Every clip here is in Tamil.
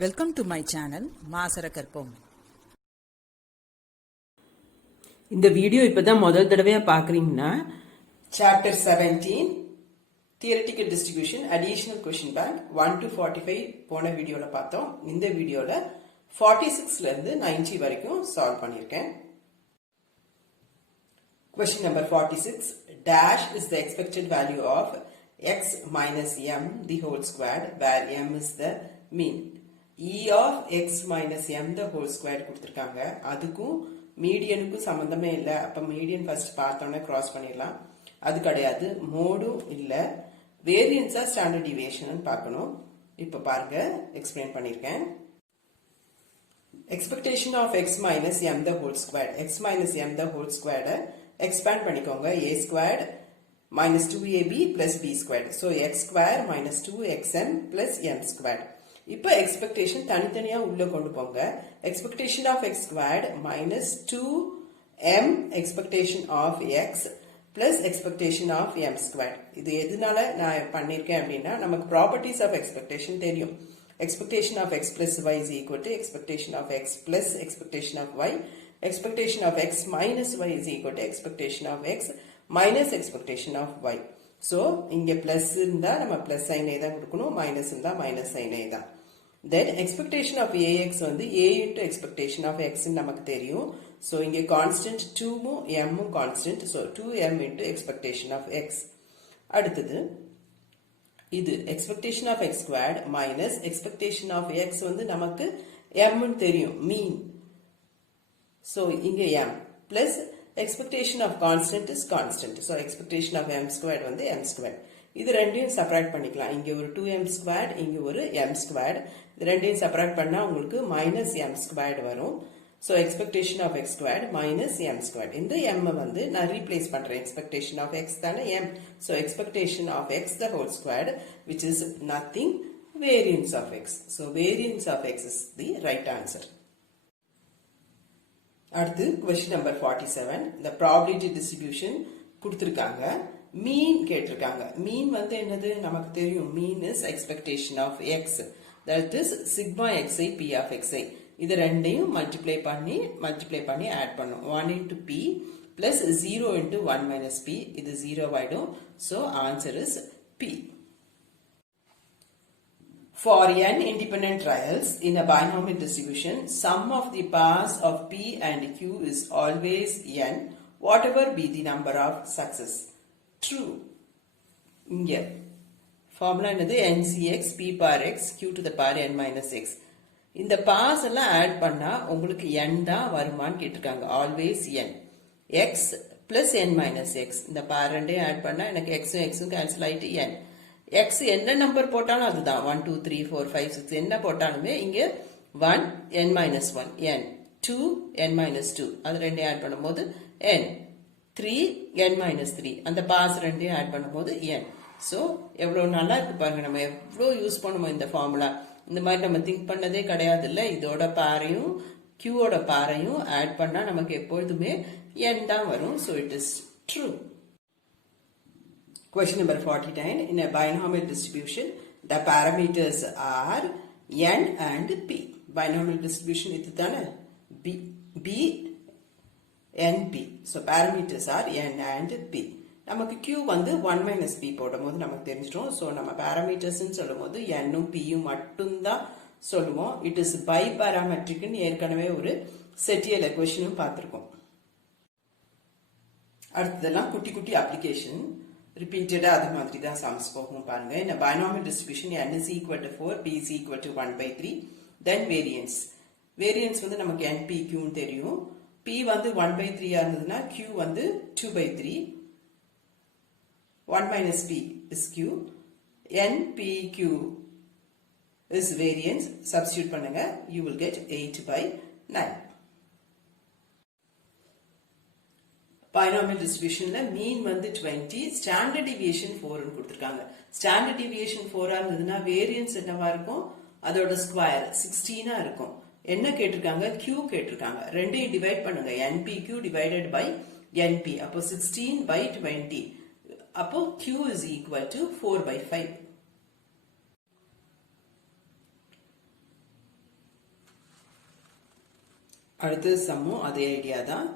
Welcome to my channel Maasarakarpom. இந்த வீடியோ இப்பதான் முதல் தடவையா பாக்குறீங்கன்னா Chapter 17 Theoretical Distribution Additional Question Bank 1 to 45 போன வீடியோல பார்த்தோம். இந்த வீடியோல 46ல இருந்து 90 வரைக்கும் சால்வ் பண்ணிருக்கேன். Question number 46. Dash is the expected value of x minus m the whole squared where m is the mean. E of x minus m the whole squared கொடுத்திருக்காங்க. அதுக்கும் மீடியனுக்கும் சம்பந்தமே இல்லை. அப்ப மீடியன் ஃபர்ஸ்ட் பார்த்தோன்னே கிராஸ் பண்ணிடலாம். அது கிடையாது, மோடும் இல்லை, வேரியன்ஸா ஸ்டாண்டர்ட் டிவியேஷன் பார்க்கணும். இப்ப பாருங்க, எக்ஸ்பிளைன் பண்ணிருக்கேன். Expectation of x minus m the whole squared, x minus m the whole squared expand பண்ணிக்கோங்க. a squared minus 2ab plus b squared. So x squared minus 2xm plus m squared. இப்ப எக்ஸ்பெக்டேஷன் தனித்தனியா உள்ள கொண்டு போங்க. Expectation of x squared minus 2m expectation of x plus expectation of m squared. இது எதனால நான் பண்ணிருக்கேன் அப்படின்னா, நமக்கு ப்ராப்பர்ட்டிஸ் ஆஃப் எக்ஸ்பெக்டேஷன் தெரியும். Expectation of x plus y is equal to expectation of x plus expectation of y. Expectation of x minus y is equal to expectation of x minus expectation of y. So, இங்க plus இருந்தா நம்ம plus sign தான் கொடுக்கணும், minus இருந்தா minus sign தான். Then, expectation of ax வந்து a into expectation of x நமக்கு தெரியும். So, இங்க constant 2 m constant. So, 2m into expectation of x. அடுத்தது, இது expectation of x squared minus expectation of x வந்து நமக்கு m தெரியும், mean. So, இங்க m plus expectation of constant is constant. So, expectation of m squared வந்து m squared. இது ரெண்டையும் செப்பரேட் பண்ணிக்கலாம். இங்க ஒரு 2m squared, இங்க ஒரு m squared. இது ரெண்டையும் செப்பரேட் பண்ணா உங்களுக்கு minus m squared வரும். So, expectation of x squared minus m squared. இந்த m வந்து நான் replace பண்றேன். Expectation of x தானே m. So, expectation of x the whole squared, which is nothing, variance of x. So, variance of x is the right answer. அடுத்து question number 47. The probability distribution கொடுத்திருக்காங்க. மீன் கேட்டிருக்காங்க. மீன் வந்து என்னது நமக்கு தெரியும். மீன் is expectation of x. That is sigma xi p of xi. இது ரெண்டையும் மல்டிப்ளை பண்ணி ஆட் பண்ணும். 1 into p plus 0 into 1 minus p. இது 0 ஆயிடும். So answer is p. For n independent trials in a binomial distribution, sum of the powers of p and q is always n, whatever be the number of success. True. இங்க ஃபார்முலா என்னது? ncx p power x q to the power n minus x. இந்த பாஸ் எல்லாம் ஆட் பண்ணா உங்களுக்கு n தான் வருமான்னு கேட்டிருக்காங்க. Always n. x plus n minus x. இந்த பார் ரெண்டையும் ஆட் பண்ணா எனக்கு xம் கேன்சல் ஆயிட்டு n. x என்ன நம்பர் போட்டாலும் அதுதான். 1 2 3 4 5 6 என்ன போட்டாலுமே இங்க 1 n minus 1 n 2 n minus 2 அது ரெண்டையும் ஆட் பண்ணும்போது n 3 n minus 3 அந்த பாஸ் ரெண்டையும் ஆட் பண்ணும்போது n. ஸோ எவ்வளோ நல்லா இருக்கு பாருங்க. நம்ம எவ்வளோ யூஸ் பண்ணுவோம் இந்த ஃபார்முலா. இந்த மாதிரி நம்ம திங்க் பண்ணதே கிடையாது இல்ல. இதோட பாரையும் கியூவோட பாரையும் ஆட் பண்ணா நமக்கு எப்பொழுதுமே n தான் வரும். So it is true. Question number 49. In a binomial distribution, the parameters are n and p. Binomial distribution இது தானே b n p. So parameters are n and p. நமக்கு q வந்து 1 minus p போடும் போது நமக்கு தெரிஞ்சிடும். ஸோ நம்ம parameters சொல்லும் போது n p மட்டும்தான் சொல்லுவோம். இட் இஸ் பை பாராமெட்ரிக்னு ஏற்கனவே ஒரு செட்டியல் எக்வேஷனும் பார்த்திருக்கோம். அடுத்ததெல்லாம் குட்டி குட்டி அப்ளிகேஷன். ரிப்பீட்டடா அது மாதிரி தான் சம்ஸ் போகும் பாருங்க. இந்த binomial distribution n is equal to 4, p is equal to 1 by 3. Then variance. Variance வந்து நமக்கு n p q தெரியும். p வந்து 1 by 3 இருந்ததுன்னா q வந்து 2 by 3. 1 minus p is q. n p q is variance. Substitute பண்ணுங்க. You will get 8 by 9. Binomial distributionல மீன் வந்து 20, ஸ்டாண்டர்ட் டிவியேஷன் 4 கொடுத்திருக்காங்க. ஸ்டாண்டர்ட் டிவியேஷன் 4 இருந்ததுன்னா வேரியன்ஸ் என்னவா இருக்கும்? அதோட ஸ்கொயர் 16 இருக்கும். என்ன கேட்டிருக்காங்க? q கேட்டிருக்காங்க. ரெண்டையும் டிவைட் பண்ணுங்க. npq divided by np. அப்போ 16 by 20. அப்போ q is equal to 4 by 5. அடுத்தது சம்மும் அதே ஐடியா தான்.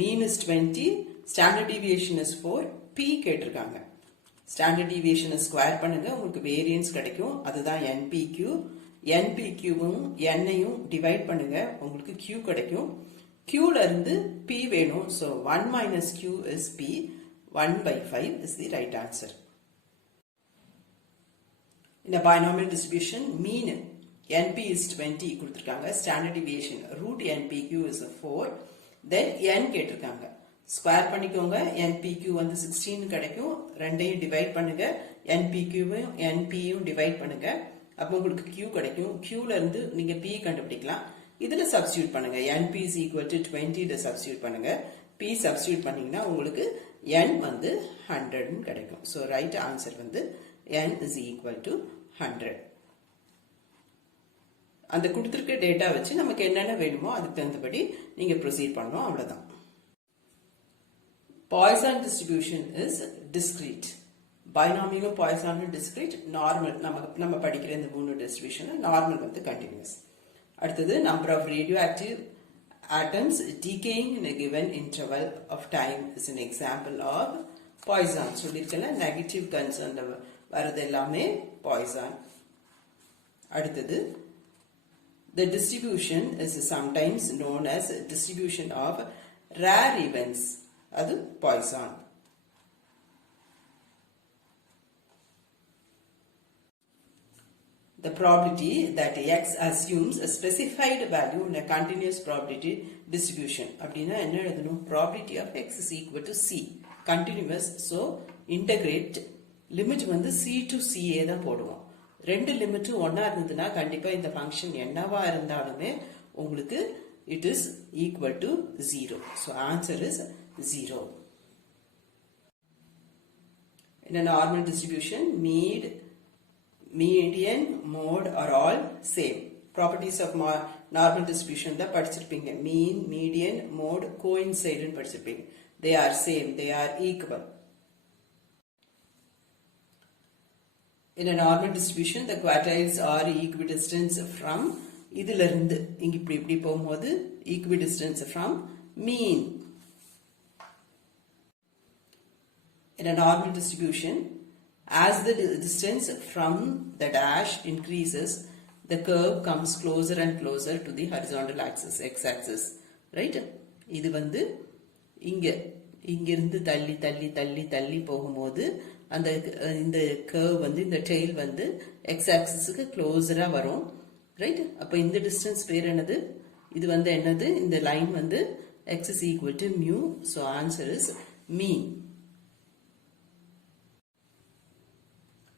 Mean is 20, standard deviation is 4, p கேட்டிருக்காங்க. ஸ்டாண்டர்ட் டிவியேஷனை ஸ்கொயர் பண்ணுங்க, உங்களுக்கு வேரியன்ஸ் கிடைக்கும். அதுதான் என்பிக்யூ. என்பிக்யூவும் என்னையும் டிவைட் பண்ணுங்க, உங்களுக்கு கியூ கிடைக்கும். கியூல இருந்து பி வேணும். So 1 minus q is p. 1/5 is the right answer. In a binomial distribution, mean NP is 20 கொடுத்திருக்காங்க. Standard deviation root NPQ is 4. Then n கேட்டிருக்காங்க. ஸ்கொயர் பண்ணிக்கோங்க. NPQ வந்து 16 கிடைக்கும். ரெண்டையும் டிவைட் பண்ணுங்க. NPQவையும் NPயும் டிவைட் பண்ணுங்க. அப்போ உங்களுக்கு Q கிடைக்கும். Qல இருந்து நீங்க P கண்டுபிடிக்கலாம். இதுல சப்ஸ்டியூட் பண்ணுங்க. NP is equal to 20 ல சப்ஸ்டியூட் பண்ணுங்க. P சப்ஸ்டியூட் பண்ணீங்கன்னா உங்களுக்கு n வந்து 100 கிடைக்கும். ஸோ ரைட் ஆன்சர் வந்து n is equal to 100. அந்த கொடுத்திருக்க டேட்டா வச்சு நமக்கு என்னென்ன வேணுமோ அதுக்கு தகுந்தபடி நீங்க ப்ரொசீட் பண்ணணும், அவ்வளவுதான். Poisson distribution is discrete. பைனாமியலும் பாய்சானும் டிஸ்கிரீட். நார்மல் நம்ம படிக்கிற இந்த மூணு டிஸ்ட்ரிபியூஷன். நார்மல் வந்து கண்டினியூஸ். அடுத்தது number of radio active atoms decaying in a given interval of time is an example of poison. சொல்லிருக்கல நெகட்டிவ் கன்சர்ன் வரது எல்லாமே poison. அடுத்தது the distribution is sometimes known as distribution of rare events. அது poison. The probability that x assumes a specified value in a continuous probability distribution. அப்படின்னா என்ன எழுதணும்? Probability of x is equal to c. Continuous. So, integrate. Limit வந்து c to c தான் போடுவோம். ரெண்டு லிமிட் ஒன்னா இருந்ததுன்னா கண்டிப்பா இந்த ஃபங்க்ஷன் என்னவா இருந்தாலுமே உங்களுக்கு it is equal to 0. So, answer is 0. In a normal distribution, median, mode are all same. Properties of normal distribution தான் படிச்சிருப்பீங்க. Mean, median, mode, coincide படிச்சிருப்பீங்க. They are same. They are equal. In a normal distribution, the quartiles are equidistant from இதுல இருந்து இங்க இப்படி போகும்போது equidistant from mean. In a normal distribution, as the distance from the dash increases, the curve comes closer and closer to the horizontal axis, x-axis. Right? இது வந்து இங்கிருந்து தள்ளி தள்ளி தள்ளி தள்ளி போகும்போது இந்த curve வந்து இந்த tail வந்து x-axisக்கு closer வரும். Right? அப்ப இந்த distance பேர் என்னது? இது வந்து என்னது? இந்த line வந்து x is equal to mu. So answer is mean.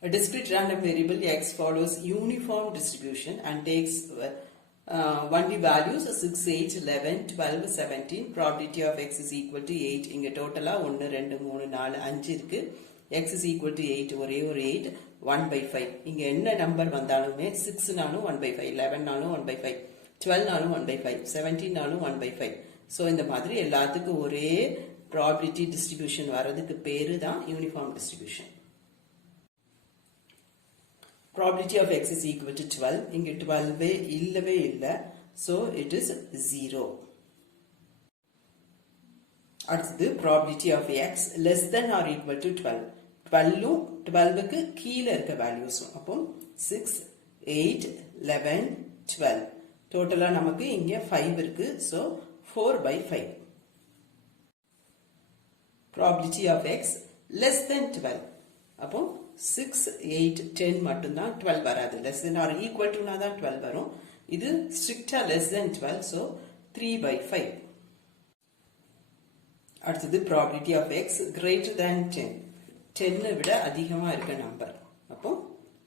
A discrete random variable x follows uniform distribution and takes only values 6, 8, 11, 12, 17. Probability of x is equal to 8. இங்க டோட்டலா 1, 2, 3, 4, 5 இருக்கு. x is equal to 8. ஒரே ஒரு 8. 1/5. இங்க என்ன நம்பர் வந்தாலுமே 6 நாலும் 1/5, 11 நாலும் 1/5, 12 நாலும் 1/5, 17 நாலும் 1/5. So இந்த மாதிரி எல்லாத்துக்கும் ஒரே probability distribution வரதுக்கு பேரு தான் uniform distribution. Probability of x is equal to 12. இங்க 12 இல்லவே இல்ல. So it is 0. அடுத்தது probability of x less than or equal to 12. 12க்கு கீழ இருக்க values. அப்போ 6, 8, 11, 12. டோட்டலா நமக்கு இங்க 5 இருக்கு. So 4/5. Probability of x less than 12. அப்போ 6, 8, 10 மட்டும்தான் 12 வராது. less than or equal to தான் 12 வரும். இது strictா less than 12. So 3/5. அடுத்தது probability of x greater than 10. 10 விட அதிகமா இருக்க நம்பர். அப்போ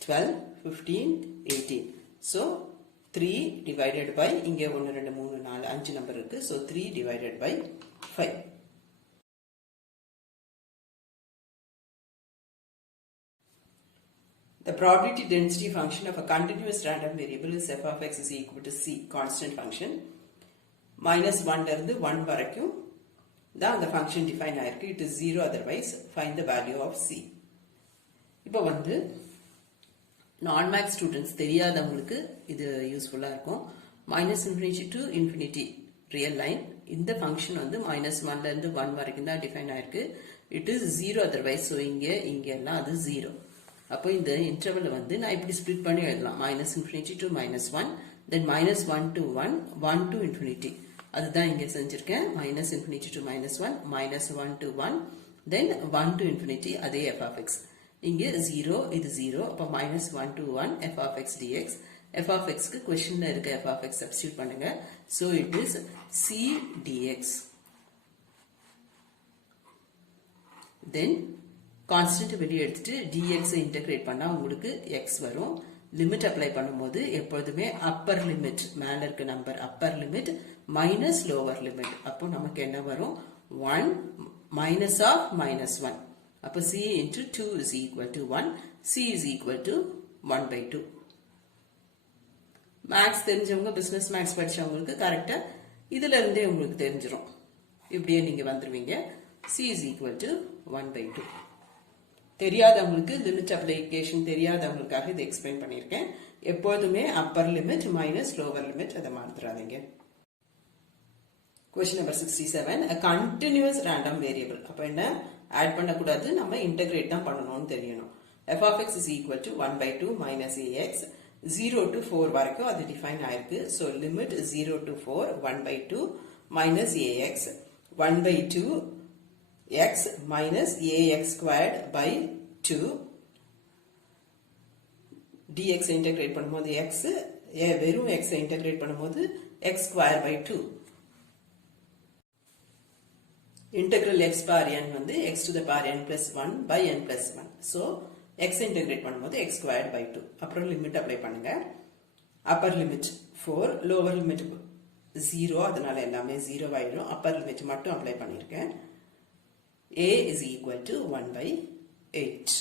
12, 15, 18. So 3 divided by இங்க 1, 2, 3, 4, 5 நம்பர் இருக்கு. So 3 divided by 5. The probability density function of a continuous random variable is f of x is equal to c, constant function. -1 இருந்து 1 வரைக்கும் தான் அந்த function define ஆயிருக்கு. It is 0 otherwise. Find the value of c. இப்போ வந்து non-max students தெரியாதவங்களுக்கு இது யூஸ்ஃபுல்லா இருக்கும். -infinity to infinity real line. இந்த ஃபங்க்ஷன் வந்து -1ல இருந்து 1 வரைக்கும் தான் டிஃபைன் ஆயிருக்கு. It is 0 otherwise. ஸோ இங்க எல்லாம் அது 0. அப்போ இந்த இன்டர்வல் வந்து நான் இப்படி ஸ்பிளிட் பண்ணி எழுதலாம். -infinity to -1, then -1 to 1, 1 to infinity. அதுதான் இங்க செஞ்சிருக்கேன். -infinity to -1, -1 to 1, then 1 to infinity, அதே f of x. இங்க 0, இது 0. அப்போ -1 to 1 f of x dx. f of x க்கு questionல இருக்க f of x substitute பண்ணுங்க. So it is c dx. Then constant வெளியே எடுத்துட்டு dx இன்டகிரேட் பண்ணா உங்களுக்கு x வரும். லிமிட் அப்ளை பண்ணும்போது எப்பொழுதுமே அப்பர் லிமிட், மேல இருக்க number Appar limit minus lower limit. அப்போ நமக்கு என்ன வரும்? 1 minus of -1. அப்போ c into 2 is equal to 1. c is equal to 1/2. Maths தெரிஞ்சவங்க, பிசினஸ் மேக்ஸ் படிச்சவங்களுக்கு கரெக்டா இதுல இருந்தே உங்களுக்கு தெரிஞ்சிடும். இப்படியே நீங்க வந்துருவீங்க. c is equal to 1/2. தெரியாதவங்களுக்கு, லிமிட் அப்ளிகேஷன் தெரியாதவங்களுக்காக இதை எக்ஸ்பிளைன் பண்ணியிருக்கேன். எப்போதுமே Appar limit minus lower limit, அதை மறந்துடாதீங்க. Question number 67. A continuous random variable. அப்ப என்ன ஆட் பண்ணக்கூடாது, நம்ம இன்டகிரேட் தான் பண்ணணும்னு தெரியணும். f of x is equal to 1/2 minus ax. 0 to 4 வரைக்கும் அது டிஃபைன் ஆயிருக்கு. So limit 0 to 4, 1/2 minus ax, 1/2 x minus ax squared by 2. dx integrate பண்ணும்போது x, வெறும் x இன்டகிரேட் பண்ணும்போது x square by 2. integral x power n வந்து x to the power n plus 1 by n plus 1. So x integrate பண்ணும்போது x squared by 2. அப்புறம் லிமிட் அப்ளை பண்ணுங்க. அப்பர் லிமிட் 4, லோவர் லிமிட் 0, அதனால எல்லாமே 0 ஆயிடும். அப்பர் லிமிட் மட்டும் அப்ளை பண்ணியிருக்கேன். a is equal to 1/8.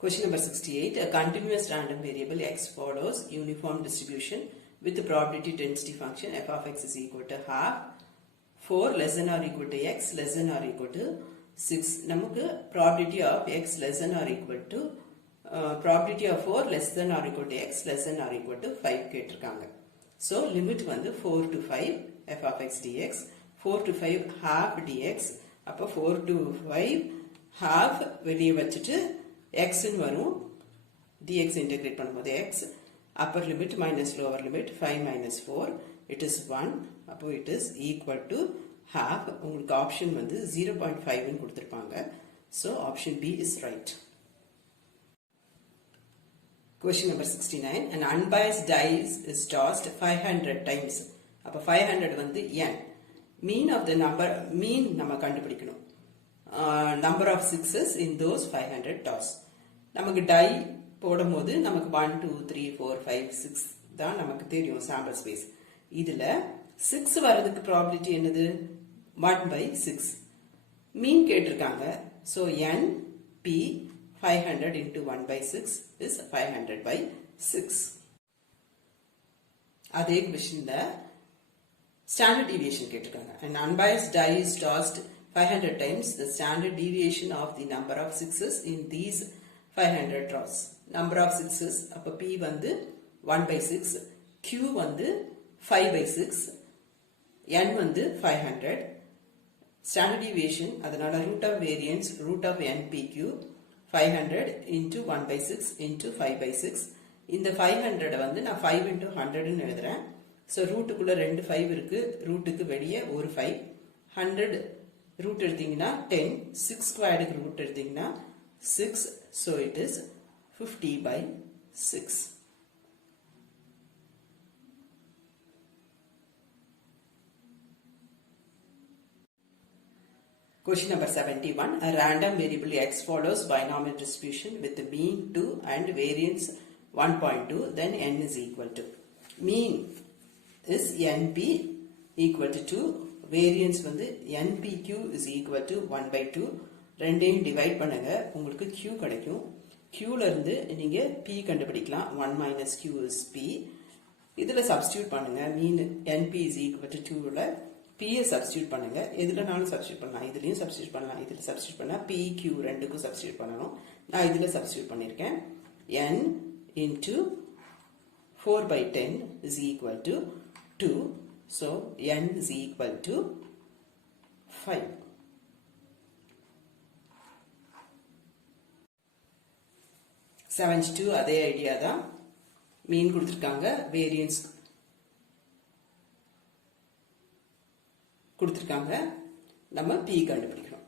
Question number 68. A continuous random variable x follows uniform distribution with the probability density function f of x is equal to half 4 less than or equal to x less than or equal to 6. நமக்கு probability of x less than or equal to probability of 4 less than or equal to x less than or equal to 5 கேட்டிருக்காங்க. So limit வந்து 4 to 5 f of x dx, 4 to 5 half dx. அப்போ 4 to 5 half வெளியே வச்சுட்டு x ன்னு வரும். dx integrate பண்ணும்போது x, upper limit minus lower limit 5 minus 4, it is 1. அப்போ it is equal to half. உங்களுக்கு ஆப்ஷன் வந்து 0.5 ன்னு கொடுத்திருப்பாங்க. So option B is right. Question number 69. An unbiased dice is tossed 500 times. அப்போ 500 வந்து n. Mean of the number, mean நம்ம கண்டுபிடிக்கணும். Number of sixes in those 500 toss. நமக்கு டை போடும்போது நமக்கு 1 2 3 4 5 6 தான் நமக்கு தெரியும் சாம்பிள் ஸ்பேஸ். இதுல 6 வரதுக்கு ப்ராபபிலிட்டி என்னது? 1/6. மீன் கேட்டிருக்காங்க. So n p 500 into 1/6 is 500/6. அதே கொஸ்டின்ல ஸ்டாண்டர்ட் டீவியேஷன் கேட்டிருக்காங்க. An unbiased die is tossed 500 times. The standard deviation of the number of sixes in these 500 toss. Number of sixes, அப்ப p வந்து 1/6, q வந்து 5/6, n வந்து 500. Standard deviation, அதனால root of variance, root of npq, 500 into 1/6 into 5/6. இந்த 500 வந்து நான் 5 into 100 ன்னு எழுதுறேன். So ரூட்டுக்குள்ள 2 5 இருக்கு, ரூட்டுக்கு வெளியே ஒரு 5. 100 ரூட் எடுத்தீங்கன்னா 10, 6 ஸ்கொயர்டுக்கு ரூட் எடுத்தீங்கன்னா 6. So it is 50/6. Question number 71. A random variable x follows binomial distribution with the mean 2 and variance 1.2. Then n is equal to. Mean is np equal to 2. Variance வந்து npq is equal to 1/2. ரெண்டையும் டிவைட் பண்ணுங்க, உங்களுக்கு q கிடைக்கும். qல இருந்து நீங்க p கண்டுபிடிக்கலாம். 1 minus q is p. இதுல சப்ஸ்டிடியூட் பண்ணுங்க. மீன் np is equal to 2 ல p சப்ஸ்டிடியூட் பண்ணுங்க. எதுலனாலும் சப்ஸ்டிடியூட் பண்ணலாம். இதுலயும் சப்ஸ்டிடியூட் பண்ணலாம். இதுல சப்ஸ்டிடியூட் பண்ணா p q ரெண்டுக்கும் சப்ஸ்டிடியூட் பண்ணணும். நான் இதுல சப்ஸ்டிடியூட் பண்ணிருக்கேன். n into 4 by 10 is equal to 2. So n is equal to 5. Seventy two அதே ஐடியா தான். மீன் கொடுத்துருக்காங்க, வேரியன்ஸ் கொடுத்துருக்காங்க, நம்ம p கண்டுபிடிக்கணும்.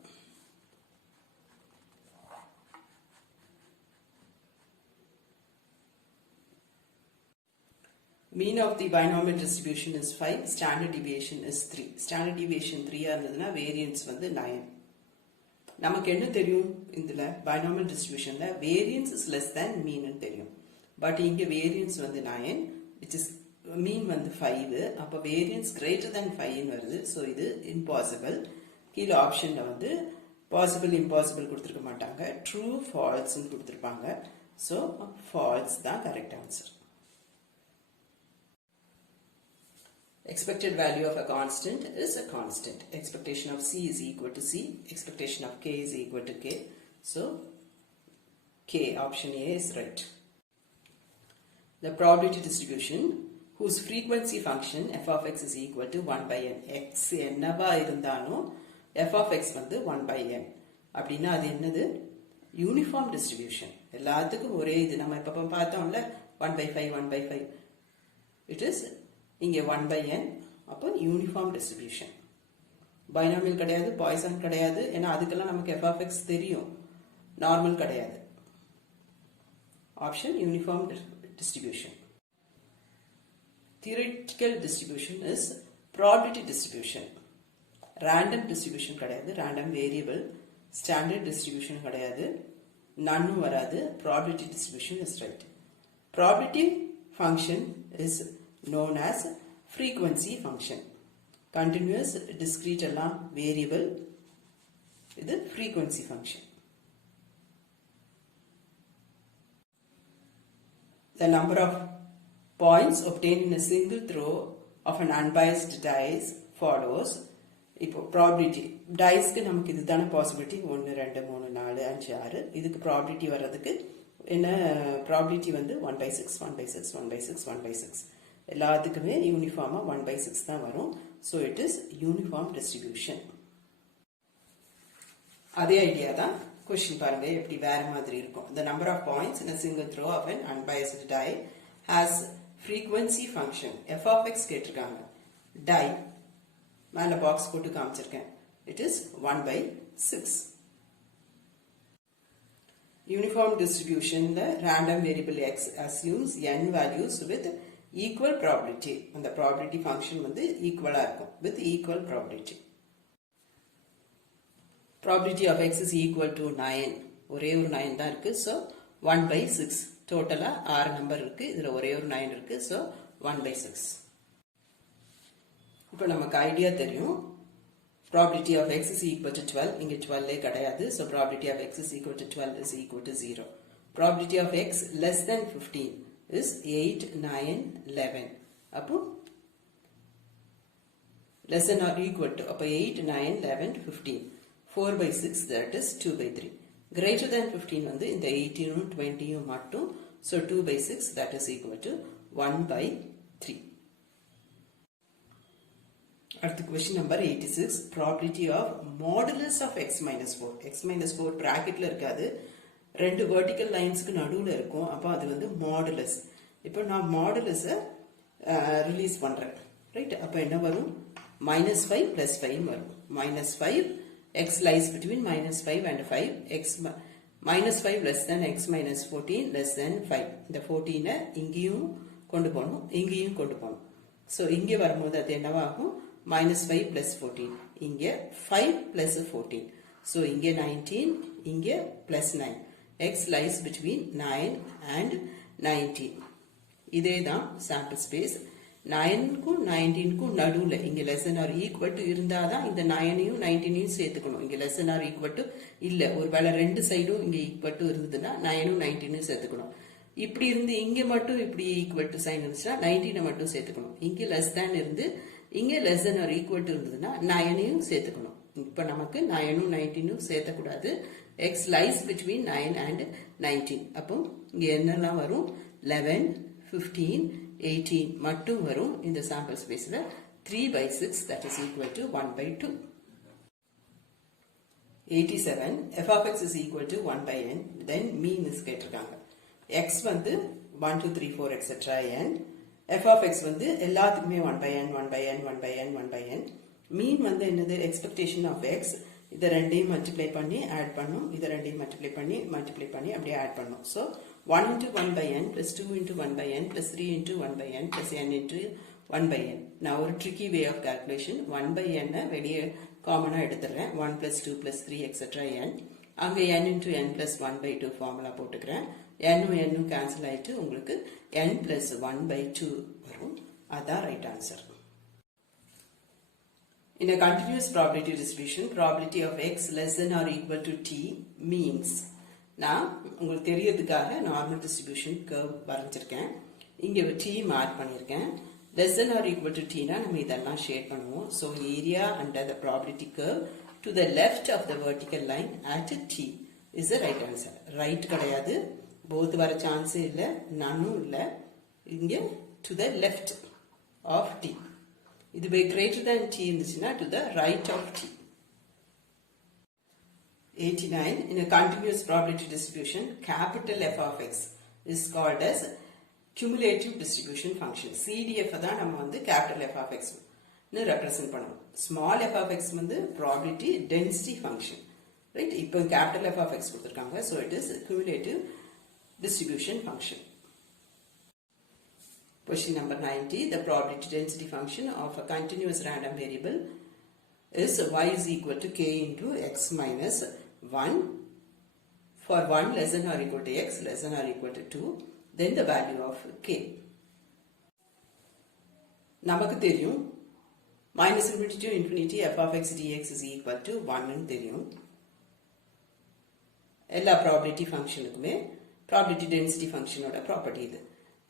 Mean of the binomial distribution is 5, standard deviation is 3. Standard deviation 3 இருந்ததுன்னா variance வந்து 9. நமக்கு என்ன தெரியும் இதுல binomial distributionல variance is less than mean ன்னு தெரியும். பட் இங்க variance வந்து 9 which is mean வந்து 5. அப்ப variance greater than 5 ன்னு வருது. So இது impossible. கீழ ஆப்ஷன்ல வந்து possible impossible கொடுத்திருக்க மாட்டாங்க. True false ன்னு கொடுத்திருப்பாங்க. So false தான் correct answer. Expected value of a constant is a constant. Expectation of C is equal to C. Expectation of K is equal to K. So, K, option A is right. The probability distribution whose frequency function f of x is equal to 1 by n. X என்னவா இருந்தாலும் f of x வந்து 1 by n. அப்படின்னா அது என்னது? Uniform distribution. எல்லாத்துக்கும் ஒரே இது. நம்ம இப்ப பார்த்தோம்ல 1 by 5, 1 by 5. It is இங்கே 1 by n, அப்போ யூனிஃபார்ம் டிஸ்ட்ரிபியூஷன். பைனாமியல் கிடையாது, பாய்சன் கிடையாது, ஏன்னா அதுக்கெல்லாம் நமக்கு f of x தெரியும், நார்மல் கிடையாது. Option uniform distribution. Theoretical distribution is probability distribution. Random distribution கிடையாது, ரேண்டம் வேரியபிள். ஸ்டாண்டர்ட் டிஸ்ட்ரிபியூஷன் கிடையாது, நன்னும் வராது. Probability distribution is right. Probability function is known as frequency function. Continuous, discrete எல்லாம் variable. இது frequency function. The number of points obtained in a single throw of an unbiased dice follows. இப்போ probability diceக்கு நமக்கு இதுதான possibility 1 2 3 4 5 6. இதுக்கு probability வர்றதுக்கு என்ன probability வந்து 1 by 6 1 by 6 1 by 6 1 by 6. எல்லாத்துக்குமே யூனிஃபார்மா 1 by 6 தான் வரும். So it is uniform distribution. அதே ஐடியா தான். கொஸ்டின் பாருங்க எப்படி வேற மாதிரி இருக்கும். The number of points in a single throw of an unbiased die has frequency function f of x கேட்டிருக்காங்க. die மேல பாக்ஸ் போட்டு காமிச்சிருக்கேன். It is 1 by 6. Uniform distribution random variable x assumes n values with equal probability. அந்த probability function வந்து ஈக்குவலா இருக்கும் with equal probability. Probability of x is equal to 9. ஒரே ஒரு 9 தான் இருக்கு. So 1 by 6. டோட்டலா 6 நம்பர் இருக்கு. இதுல ஒரே ஒரு 9 இருக்கு. So 1 by 6. இப்போ நமக்கு ஐடியா தெரியும். Probability of x is equal to 12. இங்க 12 கிடையாது. So probability of x is equal to 12 is equal to 0. Probability of x less than 15 is 8, 9, 11. அப்போ less than or equal to, அப்போ 8, 9, 11, 15. 4 by 6, that is 2 by 3. Greater than 15 வந்து இந்த 18 20 மட்டும். So 2 by 6, that is equal to 1 by 3. அடுத்து question number 86. Probability of modulus of x minus 4. x minus 4 bracketல இருக்காது. ரெண்டு vertical linesக்கு நடுவுல இருக்கும். அப்போ அது வந்து modulus. இப்போ நான் modulus ரிலீஸ் பண்றேன். ரைட்? அப்போ என்ன வரும்? -5 plus 5 வரும். -5 x lies between -5 and 5. x -5 less than x minus 14 less than 5. இந்த 14 இங்கேயும் கொண்டு போகணும், இங்கேயும் கொண்டு போகணும். ஸோ இங்கே வரும்போது அது என்னவாகும்? -5 plus 14. இங்கே 5 plus 14. ஸோ இங்கே 19, இங்கே plus 9. x lies between 9 and 19. இதே தான் சாம்பிள் ஸ்பேஸ். 9க்கும் 19க்கும் நடுவுல இங்க less than or equal to இருந்தாதான் இந்த 9யும் 19யும் சேர்த்துக்கணும். இங்க less than or equal to இல்ல, ஒருவேளை ரெண்டு சைடும் இங்க equal to இருந்ததுன்னா 9ம் 19யும் சேர்த்துக்கணும். இப்படி இருந்து இங்க மட்டும் இப்படி equal to சைன் இருந்துச்சுன்னா 19 மட்டும் சேர்த்துக்கணும். இங்க less than இருந்து இங்க less than or equal to இருந்ததுன்னா 9யும் சேர்த்துக்கணும். இப்ப நமக்கு 9ம் 19யும் சேர்த்தக்கூடாது. x lies between 9 and 19. அப்போ இங்க என்னெல்லாம் வரும்? 11, 15, 18 மட்டும் வரும் இந்த sample spaceல 3 by 6 that is equal to 1 by 2. 87 f of x is equal to 1 by n then mean is கேட்டிருக்காங்க. x வந்து 1 2 3 4 etc. n f of x வந்து எல்லாத்துக்குமே 1 by n 1 by n 1 by n 1 by n mean வந்து என்னது expectation of x இதை ரெண்டையும் மல்டிப்ளை பண்ணி ஆட் பண்ணும் இதை ரெண்டையும் மல்டிப்ளை பண்ணி அப்படியே ஆட் பண்ணும். So 1 into 1 by n plus 2 into 1 by n plus 3 into 1 by n plus n into 1 by n. நான் ஒரு tricky way of calculation 1 by n வெளியே காமனாக எடுத்துடுறேன் 1 plus 2 plus 3 etc. n அங்கே n into n plus 1 by 2 formula போட்டுக்கிறேன். n கேன்சல் ஆயிட்டு உங்களுக்கு n plus 1 by 2 வரும். அதான் right answer. In a continuous probability distribution, probability of x less than or equal to t means நான் உங்களுக்கு தெரியறதுக்காக நார்மல் டிஸ்ட்ரிபியூஷன் கர்வ் வரைஞ்சிருக்கேன். இங்கே t மார்க் பண்ணியிருக்கேன். less than or equal to t னா நம்ம இதெல்லாம் ஷேட் பண்ணுவோம். So area under the probability curve to the left of the vertical line at t is the right answer. Right கிடையாது, போத் வர சான்ஸே இல்லை, நானும் இல்லை. இங்கே to the left of t. இதுவே greater than t இருந்துச்சுன்னா to the right of t. 89 in a continuous probability distribution capital F of x is called as cumulative distribution function. CDF தான் நம்ம வந்து capital F of x னு ரெப்ரசன்ட் பண்ணுவோம். small f of x வந்து probability density function, right? இப்போ capital F of x கொடுத்திருக்காங்க, so it is cumulative distribution function. Question number 90. The probability density function of a continuous random variable is y is equal to k into x minus 1 for 1 less than or equal to x less than or equal to 2. Then the value of k. நமக்கு தெரியும் minus infinity to infinity f of x dx is equal to 1 ன்னு தெரியும். எல்லா probability functionக்குமே probability density functionோட property இது.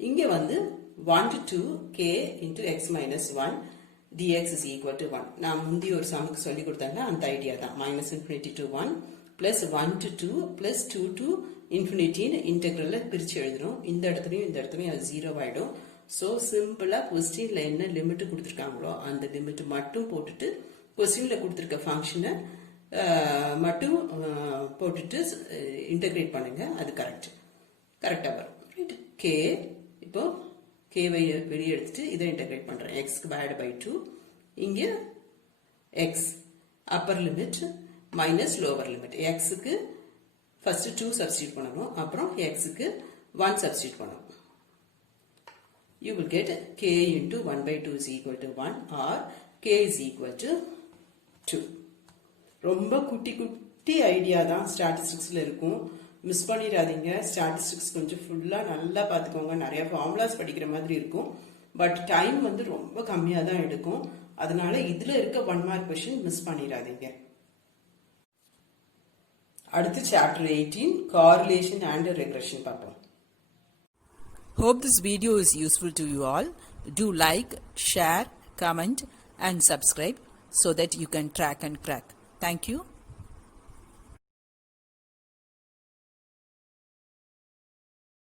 இங்கே வந்து 1 to 2 k into x minus 1 dx is equal to 1. நான் முந்தி ஒரு சமுக்கு சொல்லி கொடுத்தாங்க, அந்த ஐடியா தான். minus infinity to 1 plus 1 to 2 plus 2 to infinity இன்டெக்ரல்ல பிரிச்சு எழுதுறோம். இந்த இடத்துலையும் அது 0 ஆயிடும். ஸோ சிம்பிளா கொஸ்டின்ல என்ன லிமிட் கொடுத்துருக்காங்களோ அந்த லிமிட் மட்டும் போட்டுட்டு கொஸ்டின்ல கொடுத்துருக்க ஃபங்க்ஷனை மட்டும் போட்டுட்டு இன்டெகிரேட் பண்ணுங்க, அது கரெக்டாக வரும். ரைட், கே இப்போ கேவை வெளியே எடுத்துட்டு இதை இன்டெகிரேட் பண்றேன். x ஸ்கொயர்டு பை 2 இங்கே x upper limit minus lower limit. xக்கு ஃபர்ஸ்ட் 2 சப்ஸ்டியூட் பண்ணணும், அப்புறம் xக்கு 1 சப்ஸ்டியூட் பண்ணணும். You will get k into 1 by 2 is equal to 1 or k is equal to 2. ரொம்ப குட்டி ஐடியா தான் ஸ்டாட்டிஸ்டிக்ஸ்ல இருக்கும், மிஸ் பண்ணிடாதீங்க. ஸ்டாட்டிஸ்டிக்ஸ் கொஞ்சம் ஃபுல்லாக நல்லா பார்த்துக்கோங்க. நிறைய ஃபார்முலாஸ் படிக்கிற மாதிரி இருக்கும், பட் டைம் வந்து ரொம்ப கம்மியாக தான் எடுக்கும். அதனால இதில் இருக்க 1 மார்க் கொஸ்டின் மிஸ் பண்ணிடாதீங்க. அடுத்து சாப்டர் 18 correlation and regression பார்ப்போம். Hope this video is useful to you all. Do like, share, comment and subscribe so that you can track and crack. Thank you.